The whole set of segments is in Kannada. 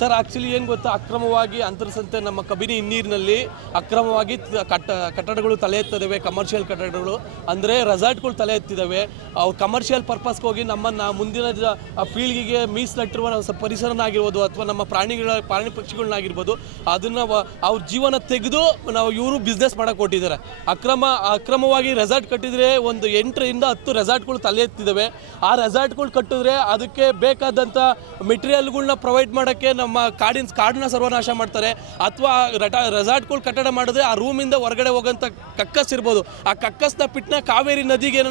ಸರ್ ಆಕ್ಚುಲಿ ಏನು ಗೊತ್ತಾ? ಅಕ್ರಮವಾಗಿ ಅಂತರ್ಸಂತೆ ನಮ್ಮ ಕಬಿನಿ ಹಿನ್ನೀರಿನಲ್ಲಿ ಅಕ್ರಮವಾಗಿ ಕಟ್ಟ ಕಟ್ಟಡಗಳು ತಲೆ ಎತ್ತಿದ್ದಾವೆ ಕಮರ್ಷಿಯಲ್ ಕಟ್ಟಡಗಳು. ಅಂದರೆ ರೆಸಾರ್ಟ್ಗಳು ತಲೆ ಎತ್ತಿದ್ದಾವೆ ಅವು ಕಮರ್ಷಿಯಲ್ ಪರ್ಪಸ್ಗೆ ಹೋಗಿ ನಮ್ಮನ್ನು ಮುಂದಿನ ಪೀಳಿಗೆಗೆ ಮೀಸಲಿಟ್ಟಿರುವ ಪರಿಸರನಾಗಿರ್ಬೋದು ಅಥವಾ ನಮ್ಮ ಪ್ರಾಣಿಗಳ, ಪ್ರಾಣಿ ಪಕ್ಷಿಗಳನ್ನಾಗಿರ್ಬೋದು, ಅದನ್ನು ಅವ್ರ ಜೀವನ ತೆಗೆದು ನಾವು ಇವರು ಬಿಸ್ನೆಸ್ ಮಾಡೋಕೆ ಕೊಟ್ಟಿದ್ದಾರೆ ಅಕ್ರಮ, ಅಕ್ರಮವಾಗಿ ರೆಸಾರ್ಟ್ ಕಟ್ಟಿದರೆ ಒಂದು ಎಂಟರಿಂದ ಹತ್ತು ರೆಸಾರ್ಟ್ಗಳು ತಲೆ ಎತ್ತಿದ್ದಾವೆ ಆ ರೆಸಾರ್ಟ್ಗಳು ಕಟ್ಟಿದ್ರೆ ಅದಕ್ಕೆ ಬೇಕಾದಂಥ ಮೆಟೀರಿಯಲ್ಗಳನ್ನ ಪ್ರೊವೈಡ್ ಮಾಡೋಕ್ಕೆ ನಮ್ಮ ಕಾಡಿನ ಕಾಡನ್ನ ಸರ್ವನಾಶ ಮಾಡ್ತಾರೆ ಅಥವಾ ರೆಸಾರ್ಟ್ಗಳು ಕಟ್ಟಡ ಮಾಡಿದ್ರೆ ಆ ರೂಮಿಂದ ಹೊರಗಡೆ ಹೋಗೋಂಥ ಕಕ್ಕಸ್ ಇರ್ಬೋದು. ಆ ಕಕ್ಕಸ್ನ ಪಿಟ್ನ ಕಾವೇರಿ ನದಿಗೆ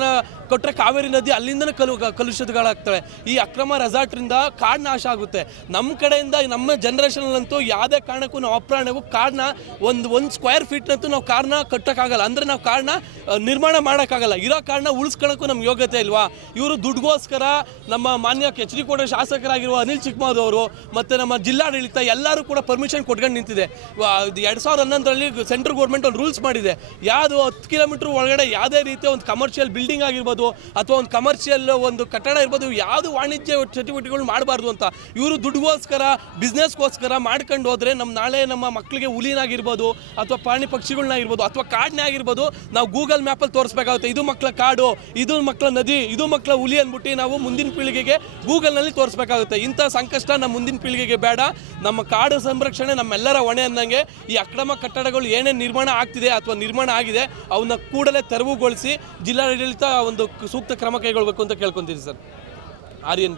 ಕೊಟ್ಟರೆ ಕಾವೇರಿ ನದಿ ಅಲ್ಲಿಂದನೇ ಕಲು ಕಲುಷಿತಗಳಾಗ್ತವೆ. ಈ ಅಕ್ರಮ ರೆಸಾರ್ಟ್ರಿಂದ ಕಾಡು ನಾಶ ಆಗುತ್ತೆ. ನಮ್ಮ ಕಡೆಯಿಂದ ನಮ್ಮ ಜನ್ರೇಷನಲ್ಲಂತೂ ಯಾವುದೇ ಕಾರಣಕ್ಕೂ ನಾವು ಅಪ್ರಾಣವು ಕಾಡನ್ನ ಒಂದು ಒಂದು ಸ್ಕ್ವೇರ್ ಫೀಟ್ನಂತೂ ನಾವು ಕಾರನ್ನ ಕಟ್ಟೋಕ್ಕಾಗಲ್ಲ. ಅಂದರೆ ನಾವು ಕಾಡನ್ನ ಆ, ನಿರ್ಮಾಣ ಮಾಡೋಕ್ಕಾಗಲ್ಲ. ಇರೋ ಕಾರಣ ಉಳಿಸ್ಕೊಳ್ಳೋಕ್ಕೂ ನಮ್ಗೆ ಯೋಗ್ಯತೆ ಇಲ್ವಾ? ಇವರು ದುಡ್ಗೋಸ್ಕರ ನಮ್ಮ ಮಾನ್ಯ ಎಚ್. ಶಾಸಕರಾಗಿರುವ ಅನಿಲ್ ಚಿಕ್ಕಮಾದ್ ಅವರು ಮತ್ತು ನಮ್ಮ ಜಿಲ್ಲಾಡಳಿತ ಎಲ್ಲರೂ ಕೂಡ ಪರ್ಮಿಷನ್ ಕೊಟ್ಕೊಂಡು ನಿಂತಿದೆ. ಎರಡು ಸಾವಿರದ ಹನ್ನೊಂದರಲ್ಲಿ ಸೆಂಟ್ರಲ್ ಗೌರ್ಮೆಂಟ್ ಒಂದು ರೂಲ್ಸ್ ಮಾಡಿದೆ. ಯಾವುದು ಹತ್ತು ಕಿಲೋಮೀಟ್ರ್ ಒಳಗಡೆ ಯಾವುದೇ ರೀತಿಯ ಒಂದು ಕಮರ್ಷಿಯಲ್ ಬಿಲ್ಡಿಂಗ್ ಆಗಿರ್ಬೋದು ಅಥವಾ ಒಂದು ಕಮರ್ಷಿಯಲ್ ಒಂದು ಕಟ್ಟಡ ಇರ್ಬೋದು, ಯಾವುದು ವಾಣಿಜ್ಯ ಚಟುವಟಿಕೆಗಳು ಮಾಡಬಾರ್ದು ಅಂತ. ಇವರು ದುಡ್ಡುಗೋಸ್ಕರ ಬಿಸ್ನೆಸ್ಗೋಸ್ಕರ ಮಾಡ್ಕೊಂಡು ಹೋದರೆ ನಮ್ಮ ನಾಳೆ ನಮ್ಮ ಮಕ್ಕಳಿಗೆ ಹುಲಿನಾಗಿರ್ಬೋದು ಅಥವಾ ಪ್ರಾಣಿ ಪಕ್ಷಿಗಳನ್ನಾಗಿರ್ಬೋದು ಅಥವಾ ಕಾಡನ್ನೇ ಆಗಿರ್ಬೋದು, ನಾವು ಗೂಗಲ್ ಮ್ಯಾಪಲ್ಲಿ ತೋರಿಸ್ಬೇಕಾಗುತ್ತೆ. ಇದು ಮಕ್ಕಳ ಕಾಡು, ಇದು ಮಕ್ಕಳ ನದಿ, ಇದು ಮಕ್ಕಳ ಹುಲಿ ಅಂದ್ಬಿಟ್ಟು ನಾವು ಮುಂದಿನ ಪೀಳಿಗೆಗೆ ಗೂಗಲ್ನಲ್ಲಿ ತೋರಿಸ್ಬೇಕಾಗುತ್ತೆ. ಇಂಥ ಸಂಕಷ್ಟ ನಮ್ಮ ಮುಂದಿನ ಪೀಳಿಗೆಗೆ ಬೇಡ. ನಮ್ಮ ಕಾಡು ಸಂರಕ್ಷಣೆ ನಮ್ಮೆಲ್ಲರ ಹೊಣೆ ಅಂದಂಗೆ ಈ ಅಕ್ರಮ ಕಟ್ಟಡಗಳು ಏನೇನು ನಿರ್ಮಾಣ ಆಗ್ತಿದೆ ಅಥವಾ ನಿರ್ಮಾಣ ಆಗಿದೆ ಅವನ್ನ ಕೂಡಲೇ ತೆರವುಗೊಳಿಸಿ ಜಿಲ್ಲಾಡಳಿತ ಒಂದು ಸೂಕ್ತ ಕ್ರಮ ಕೈಗೊಳ್ಳಬೇಕು ಅಂತ ಕೇಳ್ಕೊಂತೀನಿ ಸರ್. ಆರ್ಯನ್.